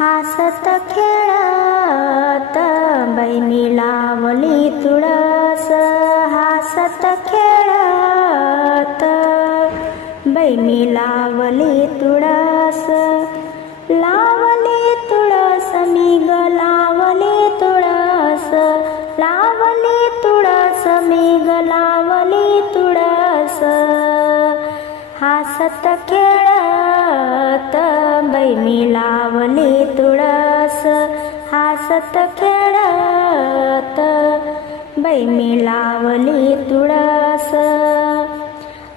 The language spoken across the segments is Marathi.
हासत खेळत बाई मी लावली तुळस, हासत खेळत बाई मी लावली तुळस, लावली तुळस मी ग लावली तुळस, लावली तुळस मी ग लावली तुळस, हासत खेळत बाई मी लावली तुळस, हासत खेळत बाई मी लावली तुळस.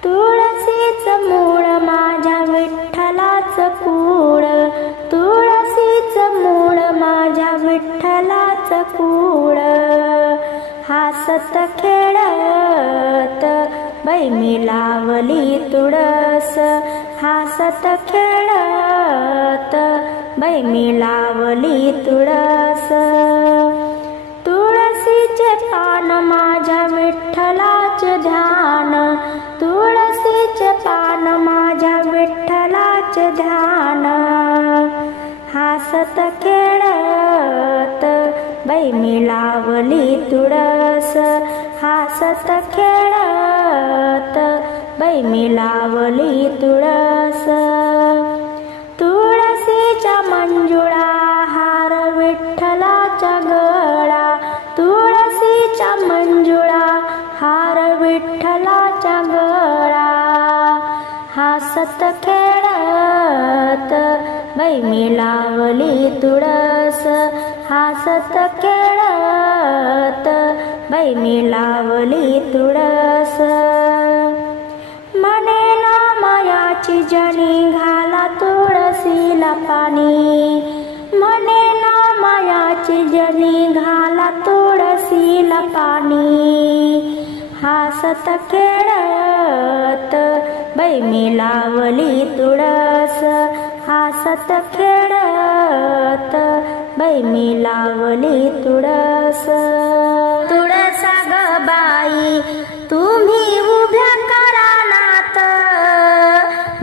तुळशीच मूळ माझ्या विठ्ठलाच कूळ, तुळशीच मूळ माझ्या विठ्ठलाच कूळ, हासत खेळत बाई मी लावली तुळस, हासत खेळत बाई मी लावली तुळस. तुळशीचे पान माझ्या विठ्ठलाच ध्यान, तुळशीचे पान माझ्या विठ्ठलाच ध्यान, हासत खेळत बाई मी लावली तुळस, हासत खेळत बाई मी लावली तुळस. तुळशीच्या मंजुळा हार विठ्ठलाच्या गळा, तुळशीच्या मंजुळा हार विठ्ठलाच्या गळा, हासत खेळत बाई मी लावली तुळस, हासत खेळत बाई मी लावली तुळस. म्हणे ना मायाची जणी घाला तुळशीला पाणी, म्हणे ना मायाची जणी घाला तुळशीला पाणी, हासत खेळत बाई मी लावली तुळस, हासत खेळत बाई मी लावली तुळस. तुळसा ग बाई तुम्ही उभ्या करानात,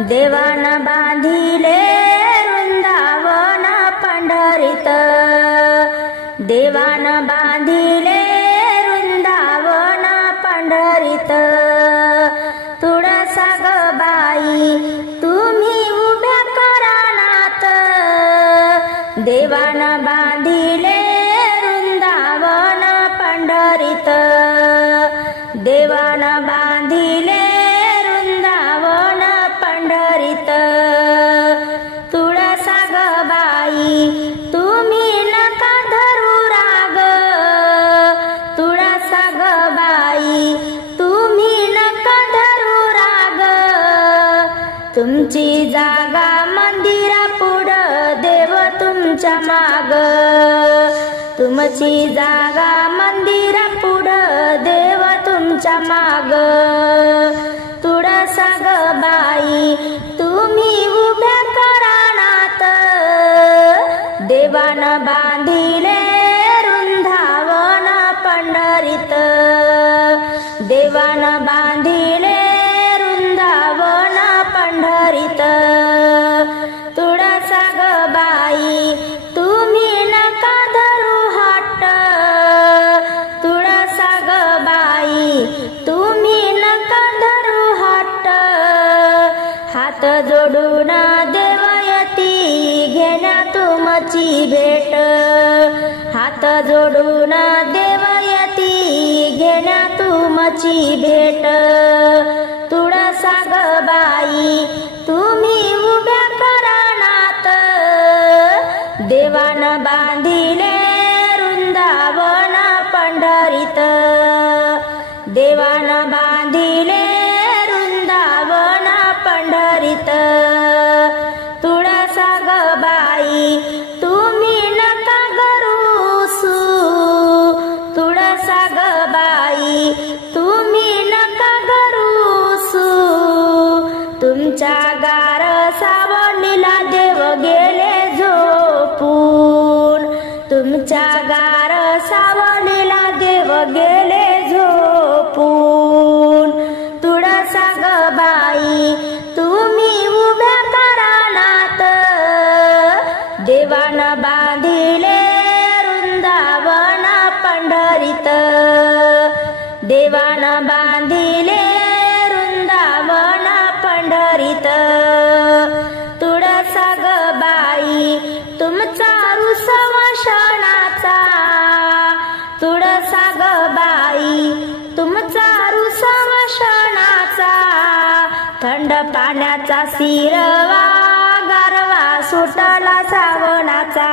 देवान बांधिले वृंदावन पंढरीत, देवान बांधिले वृंदावन पंढरीत. तुळसा ग बाई तुम्ही उभ्या करानात, देवान बांधिले वृंदावन पंढरीत, देवान बांधिले वृंदावन पंढरीत. तुळसा ग बाई तुम्ही नका धरू राग, तुळसा ग बाई तुम्ही नका धरू राग, तुमची जागा मंदिरा पुढं देव तुमच्या माग, तुमची जागा मंदिरा पुढं देव तुमच्या माग. तुळसा ग बाई तुम्ही उभ्या करानात, देवान बांधिले वृंदावन पंढरीत, देवान बांधिले वृंदावन पंढरीत. तुळसा ग बाई तुम्ही नका धरू हट्ट, तुळसा ग बाई तुम्ही नका धरू हट्ट, हात जोडून देवयती घेण्या तुमची भेट, हात जोडून देवयती घेण्या तुमची भेट. तुळसा ग बाई तुम्ही उभ्या करानात, देवान बांधिले वृंदावन पंढरीत, देवान बांधिले वृंदावन पंढरीत. तुळसा ग बाई तुम्ही नका गरूसू, तुळसा ग बाई तुम्ही नका गरूसू, तुमच्या गार सावलीला देव गेले झोपून, तुमच्या गार सावलीला देव गेले झोपून. तुळसा ग बाई तुम्ही उभ्या करानात, देवान बांधिले वृंदावन पंढरीत, देवान बांधिले वृंदावन पंढरीत. तुळसा ग बाई तुमचा रुसवशणाचा, तुळसा ग बाई तुमचा रुसवशणाचा. थंड पाण्याचा शिरवा गारवा सुटला श्रावणाचा,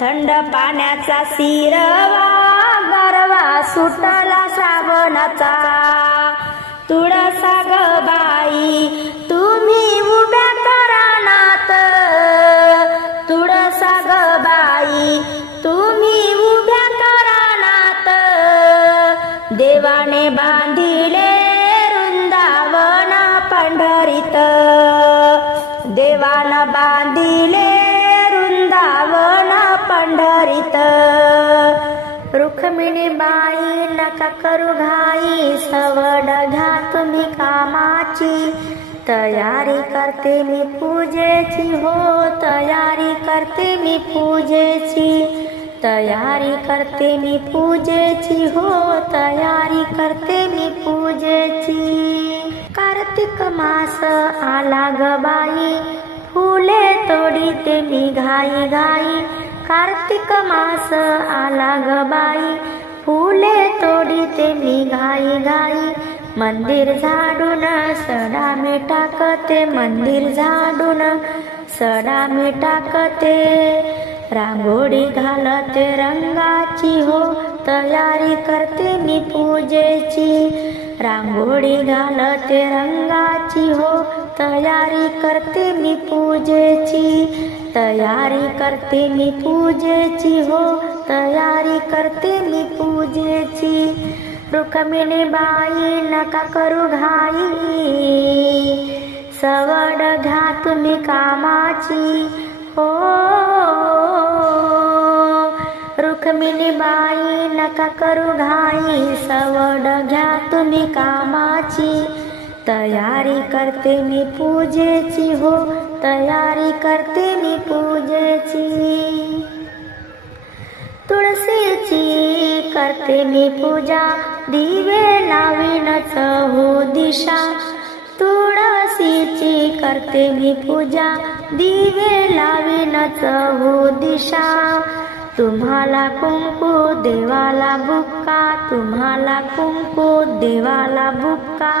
थंड पाण्याचा शिरवा गारवा सुटला श्रावणाचा. तुळसा ग बाई तुम्ही उभ्या करानात, तुळसा ग बाई तुम्ही उभ्या करानात. देवाने बांधिले वृंदावन पंढरीत, देवान बांधिले वृंदावन पंढरीत. रुक्मिणी बाई नका करू घाई, सवड घ्या तुम्ही कामाची. तयारी करते मी पूजेची हो, तयारी करते मी पूजेची, तयारी करते मी पूजेची हो, तयारी करते मी पूजेची. कार्तिक मास आला ग बाई फुले तोडीते मी घाई घाई. कार्तिक मास आला ग बाई फुले तोडीते मी घाई घाई. मंदिर झाडून सडा मी टाकते, मंदिर झाडून सडा मी टाकते. रांगोळी घालते रंगाची हो, तयारी करते मी पूजेची. रांगोळी घालते रंगाची हो, तयारी करते मी पूजेची. तयारी करते मी पूजेची हो, तयारी करते मी पूजेची. रुक्मिणी बाई नका करू घाई, सवड घ्या तुम्ही कामाची हो. रुक्मिणी बाई नका करू घाई, सवड घ्या तुम्ही कामाची. तयारी करते मी पूजेची हो, तयारी करते मी पूजेची. तुळशीची करते मी पूजा, दिवे लावीन चहू दिशा. तुळशीची करते मी पूजा, दिवे लावीन चहू दिशा. तुम्हाला कुंकू देवाला बुक्का, तुम्हाला कुंकू देवाला बुक्का.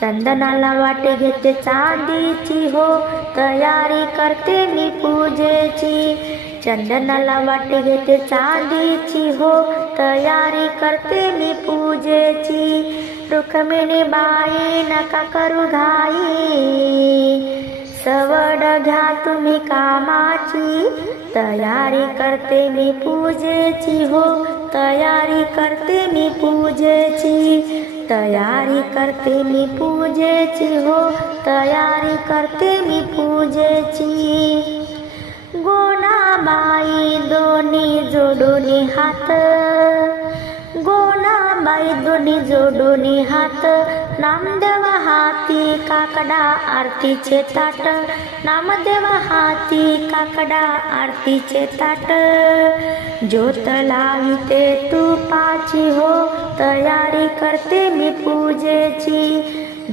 चंदनाला वाटे घेते चांदीची हो, तयारी करते मी पूजेची. चंदनाला वाटे घेते चांदीची हो, तयारी करते मी पूजेची. रुक्मिणी बाई नका करू घाई, सवड घ्या तुम्ही कामाची. तयारी करते मी पूजेची हो, तयारी करते मी पूजेची. तयारी करते मी पूजेची हो, तयारी करते मी पूजेची. गोनाबाई दोन्ही जोडूनी हात, गोनाबाई दोन्ही जोडूनी हात. नामदेव हाती काकडा आरतीचे ताट, नामदेव हाती काकडा आरतीचे ताट. ज्योत लाविते तुपाची हो, तयारी करते मी पूजेची.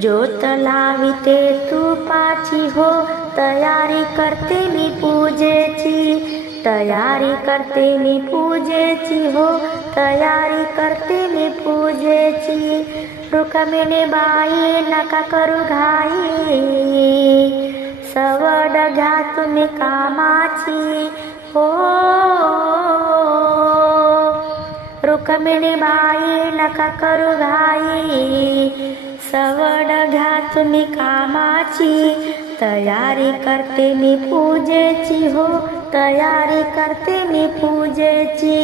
ज्योत लाविते तुपाची हो, तयारी करते मी पूजेची. तयारी करते मी पूजेची हो, तयारी करते मी पूजेची. रुक्मिणी बाई नका करू घाई, सवड घ्या तुम्ही कामाची हो. रुक्मिणी बाई नका करू घाई, सवड घ्या तुम्ही कामाची. तयारी करते मी पूजेची हो, तयारी करते मी पूजेची.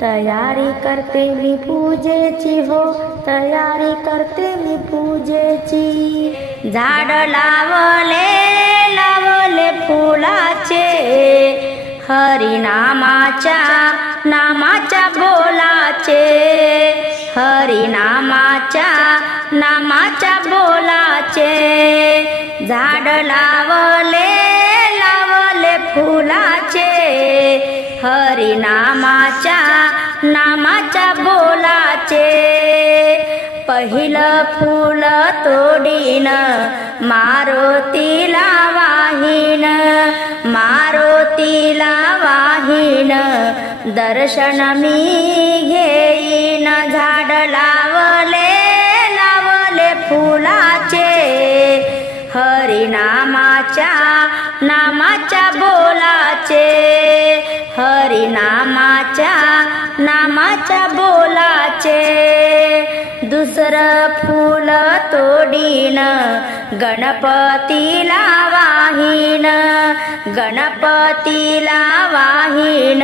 तयारी करते मी पूजेची हो, तयारी करते मी पूजेची. झाड लावले लावले फुलाचे, हरिनामाच्या नामाच्या बोलाचे. हरिनामाच्या नामाच्या बोलाचे. झाड लावले लावले हरिनामाच्या नामाच्या बोलाचे पहिलं फूल तोडीन मारुतीला वाहीन मारुतीला वाहीन दर्शन मी घेईन झाड लावले लावले फुलाचे हरिनामाच्या नामाच्या बोलाचे हरिनामाच्या नामाच्या बोलाचे दुसरं फूल तोडीन गणपतीला वाहीन गणपतीला वाहीन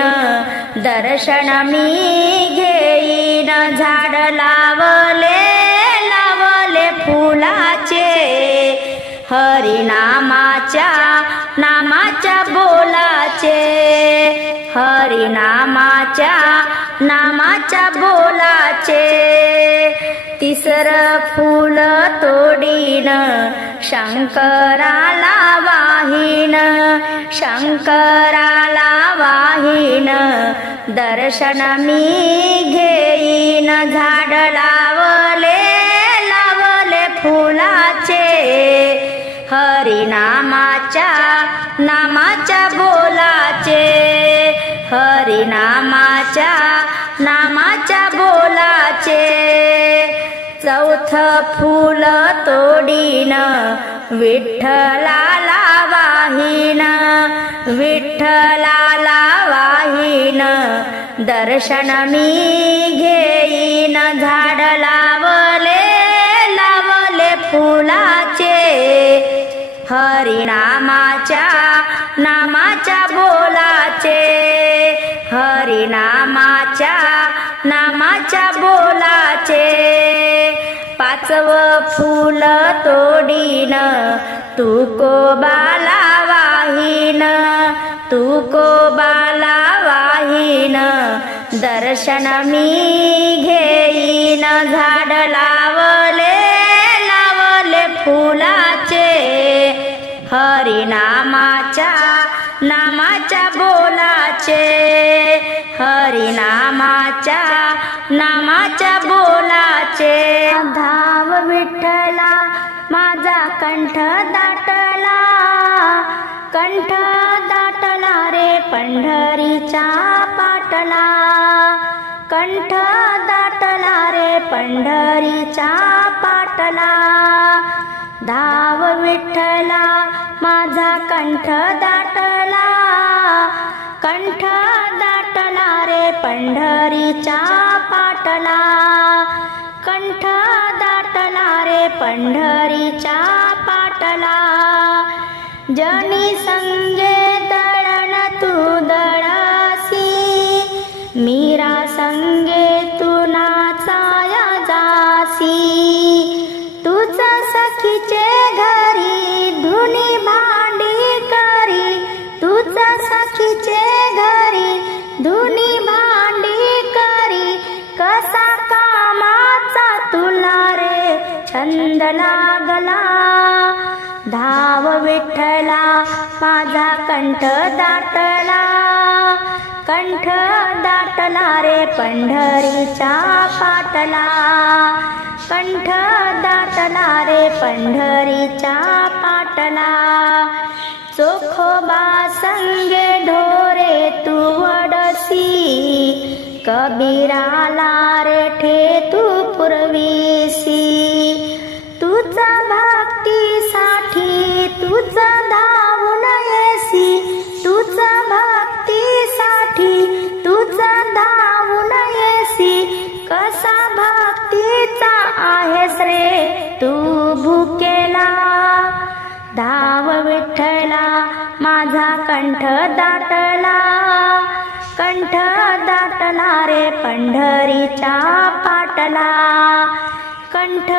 दर्शन मी घेईन झाड लावले लावले फुलाचे हरिनामाच्या नामाच्या बोलाचे हरिनामाच्या नामाच्या बोलाचे तिसरं फूल तोडीन शंकराला वाहीन शंकराला वाहीन दर्शन मी घेईन झाड लावले लावले फुलाचे हरिनामाच्या नामाच्या बोलाचे हरिनामाच्या नामाच्या बोलाचे चौथं फूल तोडीन विठ्ठलाला वाहीन विठ्ठलाला वाहीन दर्शन मी घेईन झाड लावले लावले फुलाचे हरिनामाच्या नामाच्या बोलाचे हरिनामाच्या नामाच्या बोलाचे पाचवं फूल तोडीन तुकोबाला वाहीन तुकोबाला वाहीन दर्शन मी घेईन झाड लावले लावले फुलाचे हरिनामाच्या नामाच्या बोलाचे हरिनामाच्या नामाच्या बोलाचे धाव विठ्ठला माझा कंठ दाटला कंठ दाटला रे पंढरीच्या पाटला कंठ दाटला रे पंढरीच्या पाटला धाव विठ्ठला माझा कंठ दाटला कंठ दाटला रे पंढरीच्या पाटला कंठ दाटला रे पंढरीच्या पाटला जनी संगे दळण तू दळसी मीरा संगे तू नाचाया जासी तुझा सखीचे घरी धुनी भांडी करी तुझा सखीचे घरी धुनी भांडी करी कसा कामाचा तुला रे छंद लागला धाव विठ्ठला माझा कंठ दाटला कंठ दाटला रे पंढरीच्या पाटला कंठ दाटला रे पंढरीच्या पाटला चोखोबा संगे ढोरे तू वडसी कबीराला रे ठे तू पुरवीसी तुझा भक्तीसाठी तुझा धावून येसी तुझा भक्तीसाठी तुझा धावून येसी कसा भक्तीचा आहेस रे तू भुकेला धाव विठ्ठला माझा कंठ दाटला कंठ दाटला रे पंढरीच्या पाटला कंठ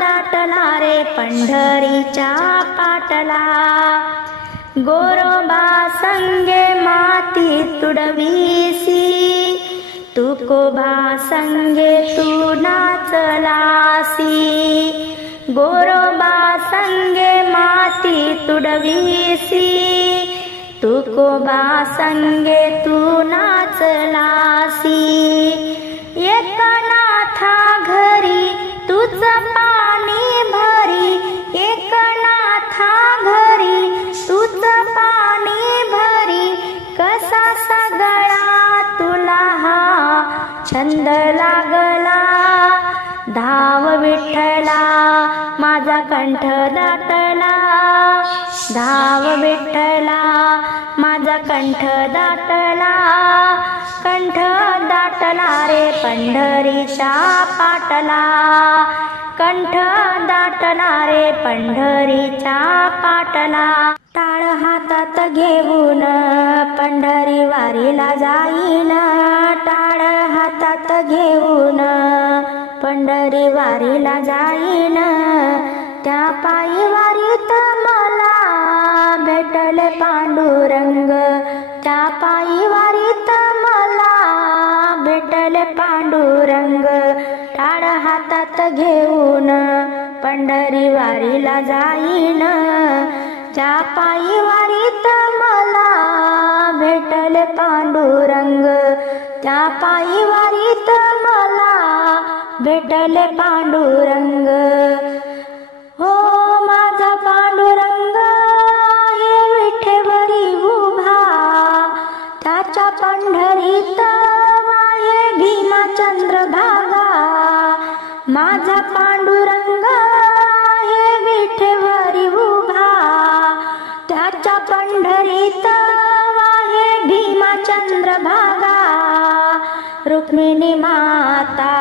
दाटला रे पंढरीच्या पाटला गोरोबा संगे माती तुडवीसी तुकोबा संगे तू नाचलासी गोरोबा संगे माती तुडवीसी तुकोबा संगे तू नाचलासी, एकनाथा घरी तुझ पाणी भरी, एकनाथा घरी तुझ पाणी भरी, कसा सगळा तुला हा छंद लागला, धाव विठ्ठला माझा कंठ दाटला, धाव विठ्ठला माझा कंठ दाटला, कंठ दाटला रे पंढरीच्या पाटला, कंठ दाटला रे पंढरीच्या पाटला. टाळ हातात घेऊन पंढरी वारीला जाईन, टाळ हातात घेऊन पंढरी वारीला जाईन, त्या पायी वारीत मला भेटले पांडुरंग, त्या पायी वारीत मला भेटले पांडुरंग, टाळ हातात घेऊन पंढरी वारीला जाईन, त्या पायी वारीत मला भेटले पांडुरंग, त्या पायी वारीत मला भेटले पांडुरंग. हो माझा पांडुरंग आहे विठेवरी उभा, त्याच्या पंढरीत वाहे भीमा चंद्रभागा, माझा पांडुरंग आहे विठेवरी उभा, त्याच्या पंढरीत वाहे भीमा चंद्रभागा. रुक्मिणी माता,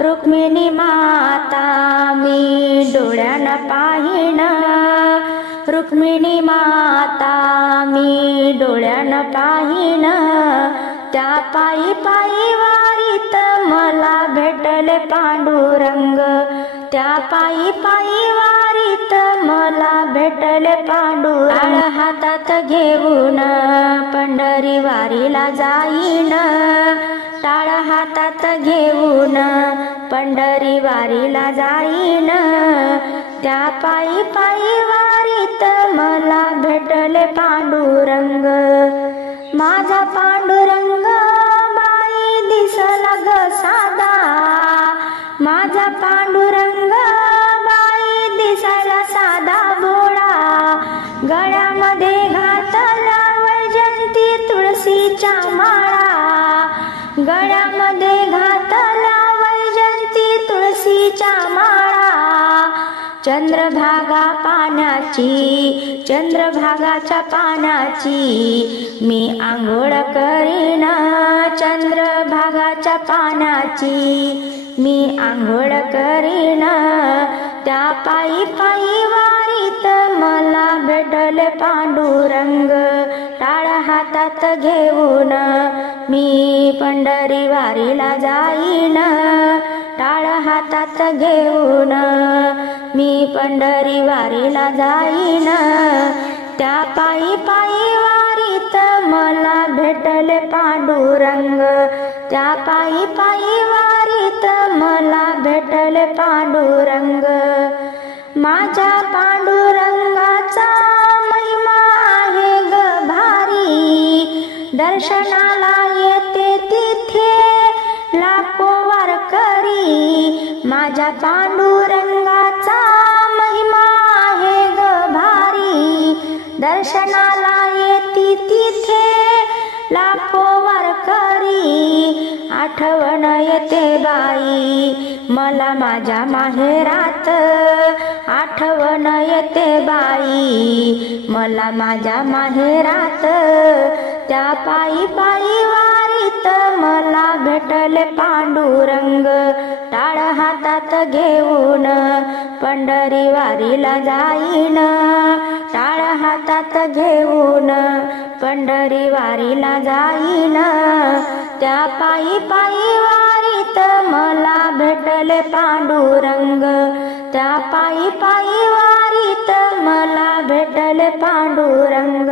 रुक्मिणी माता मी डोळ्यानं पाहिन, रुक्मिणी माता मी डोळ्यानं पाहिन, त्या पायी पायी वारीत मला भेटले पांडुरंग, त्या पायी पायी वारीत मला भेटले पांडुरंग. हातात घेऊन पंढरी वारीला जाईन, टाळ हातात घेऊन पंढरी वारीला जाईन, त्या पायी पायी वारीत मला भेटले पांडुरंग. माझा पांडुरंग बाई दिसला ग साधा, माझा पांडुरंग बाई दिसायला साधा भोळा, गळ्यामध्ये घातला वैजंती तुळशीच्या माळा, गळ्यामध्ये घातला वैजंती तुळशीच्या माळा. चंद्रभागा पाण्याची, चंद्रभागाच्या पाण्याची मी आंघोळ करीन, चंद्रभागाच्या पाण्याची मी आंघोळ करीन, त्या पायी पायी वारीत मला भेटले पांडुरंग, टाळ हातात घेऊन मी पंढरी वारीला जाईन, टाळ हातात घेऊन मी पंढरी वारीला जाईन, त्या पायी पायी वारीत मला भेटले पांडुरंग, त्या पायी पायी वारीत मला भेटले पांडुरंग. माझ्या पांडुरंगाचा महिमा आहे ग भारी, दर्शनाला येते तिथे लाखो वारकरी, माझ्या पांडुरंगाचा महिमा आहे ग भारी, दर्शनाला येते तिथे लाखो वारकरी. आठवण येते बाई मला माझ्या माहेरात, आठवण येते बाई मला माझ्या माहेरात, त्या पायी पायी वारीत मला भेटले पांडुरंग, टाळ हातात घेऊन पंढरी वारीला जाईन, टाळ हातात घेऊन पंढरी वारीला जाईन, त्या पायी पायी वारीत मला भेटले पांडुरंग, त्या पायी पायी वारीत मला भेटले पांडुरंग.